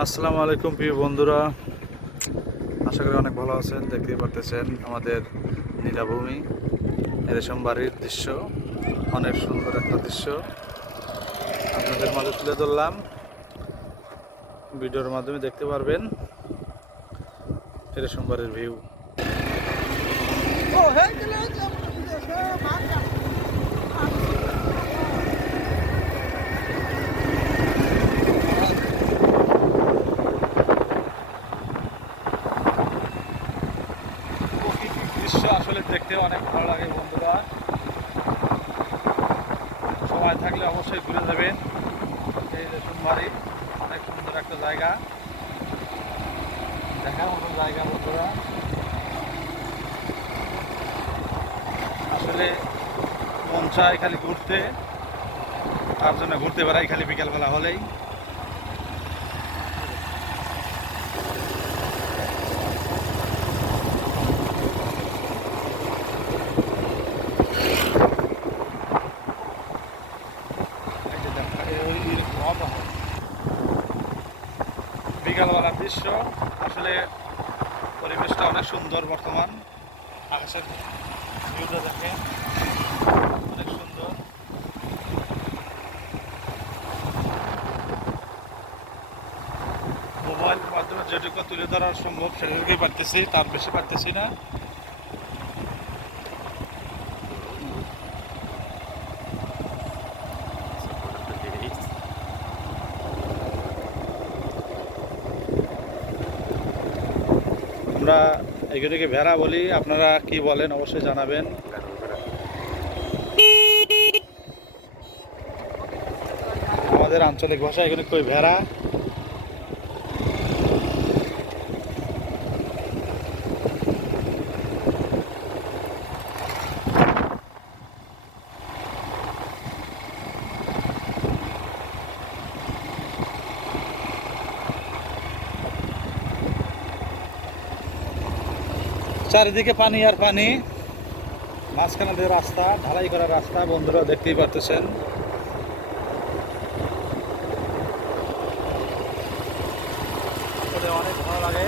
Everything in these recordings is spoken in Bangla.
আসসালামু আলাইকুম প্রিয় বন্ধুরা, আশা করি অনেক ভালো আছেন। দেখতেই পারতেছেন আমাদের নীলাভূমি রেশম বাড়ির দৃশ্য, অনেক সুন্দর একটা দৃশ্য আপনাদের মাঝে তুলে ধরলাম। ভিডিওর মাধ্যমে দেখতে পারবেন রেশম বাড়ির ভিউ। দৃশ্য আসলে দেখতে অনেক ভালো লাগে বন্ধুরা, সময় থাকলে অবশ্যই ঘুরে যাবেন। এই রেশম বাড়ি অনেক সুন্দর একটা জায়গা, দেখার মতো জায়গা বন্ধুরা। আসলে মন চায় খালি ঘুরতে, তার জন্য ঘুরতে বেড়াই খালি বিকালবেলা হলেই। বিকালবেলার দৃশ্য, আসলে পরিবেশটা অনেক সুন্দর। বর্তমান আকাশের ভিউটা দেখেন, অনেক সুন্দর। মোবাইল মাধ্যমে যেটুকু তুলে ধরা সম্ভব সেটুকুই পারতেছি, তার বেশি পারতেছি না। আমরা এগুলিকে ভেড়া বলি, আপনারা কি বলেন অবশ্যই জানাবেন। আমাদের আঞ্চলিক ভাষা এগুলি কই ভেড়া। চারিদিকে পানি আর পানি, মাঝখানে দিয়ে রাস্তা, ঢালাই করা রাস্তা বন্ধুরা দেখতেই পারতেছেন। অনেক ভালো লাগে।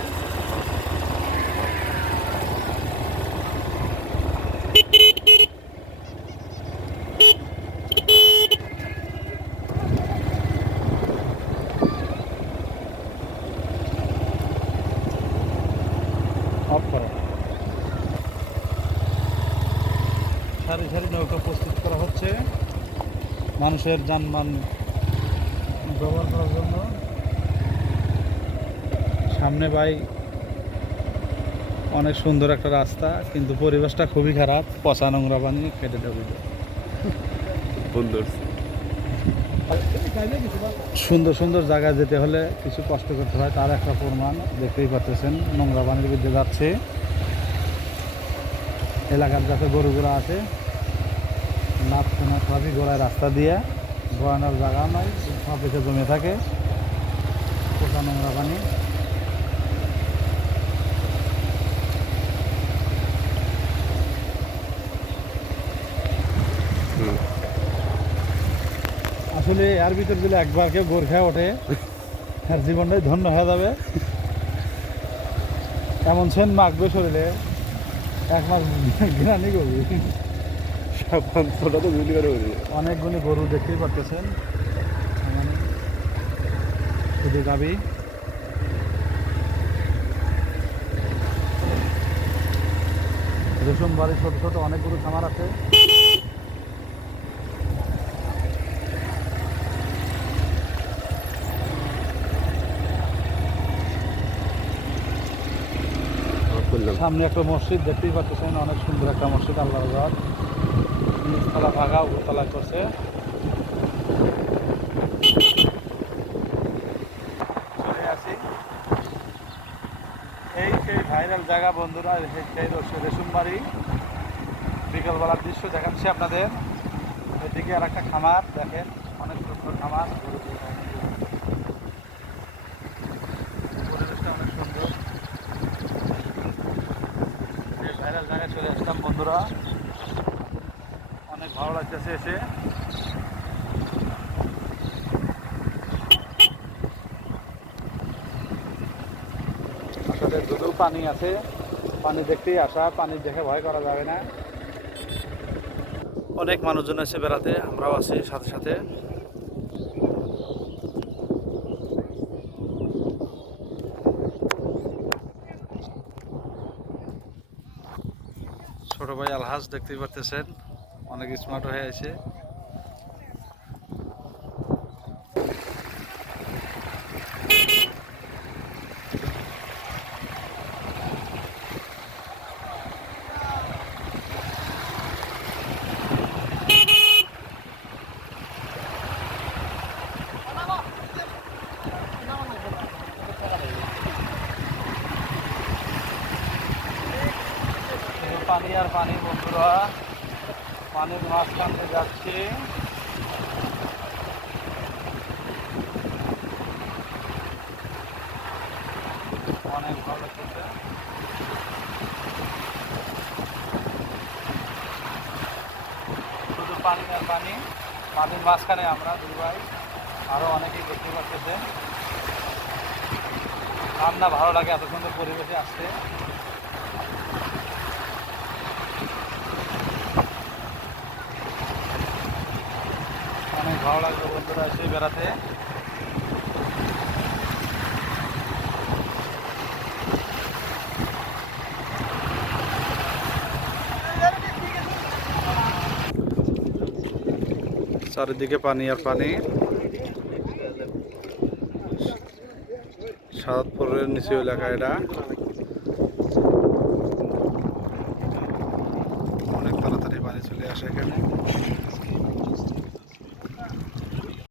অফ করো। সারি সারি নৌকা প্রস্তুত করা হচ্ছে মানুষের যানবাহন ব্যবহার করার জন্য। সামনে ভাই অনেক সুন্দর একটা রাস্তা, কিন্তু পরিবেশটা খুবই খারাপ, পচা নোংরা পানি কেটে দেবে। সুন্দর সুন্দর জায়গায় যেতে হলে কিছু কষ্ট করতে হয়, তার একটা প্রমাণ দেখতেই পাচ্ছেন। নোংরা পানির বিরুদ্ধে যাচ্ছে, এলাকার যাতে গরুগুলো আছে সবই গোড়ায় রাস্তা দিয়ে, বয়ানোর জায়গা নয়, সব এসে জমে থাকে পোষা নোংরা পানি। আসলে এর ভিতর দিলে একবার কেউ গোরখা ওঠে আর জীবনটাই ধন্য হয়ে যাবে। এমন সেন মাখবে শরীরে, এক মাস ঘৃণানি করবি। অনেকগুলি গরু দেখতেই পারতেছেন, শুধু গাবি। রেশম বাড়ি ছোট ছোট অনেকগুলো খামার আছে। সামনে একটা মসজিদ দেখতেই পাচ্ছেন, অনেক সুন্দর একটা মসজিদ। আল্লাহর ঘর, নিচতলা ভাঙা, উপরতলা করছে। চলে আসি এই সেই ভাইরাল জায়গা বন্ধুরা, সেই রেশম বাড়ি। বিকালবেলার দৃশ্য দেখাচ্ছি আপনাদের। এদিকে আর একটা খামার দেখেন, অনেক সুন্দর খামার। পরিবেশটা অনেক সুন্দর। এই ভাইরাল জায়গায় চলে আসলাম বন্ধুরা, অনেক ভালো লাগতেছে এসে। পানি আছে, পানি দেখতেই আসা, পানি দেখে ভয় করা যাবে না। অনেক মানুষজন আছে বেড়াতে, আমরাও আছি সাথে সাথে। ছোট ভাই আলহাজ দেখতেই পারতেছেন, অনেক স্মার্ট হয়ে আছে। পানি আর পানি বন্ধুরা, পানির মাঝখান দিয়ে যাচ্ছি। অনেক ভালো লাগতেছে। শুধু পানি আর পানি, পানির মাঝখানে আমরা দুই ভাই, আরো অনেকেই দেখতে পাচ্ছেন। রান্না ভালো লাগে এত সুন্দর পরিবেশে আসতে। অনেক ভালো লাগবে বন্ধুরা এসে বেড়াতে। চারিদিকে পানি আর পানি। সাদপুরের নিচু এলাকা এটা। অনেক তাড়াতাড়ি পানি চলে আসে এখানে।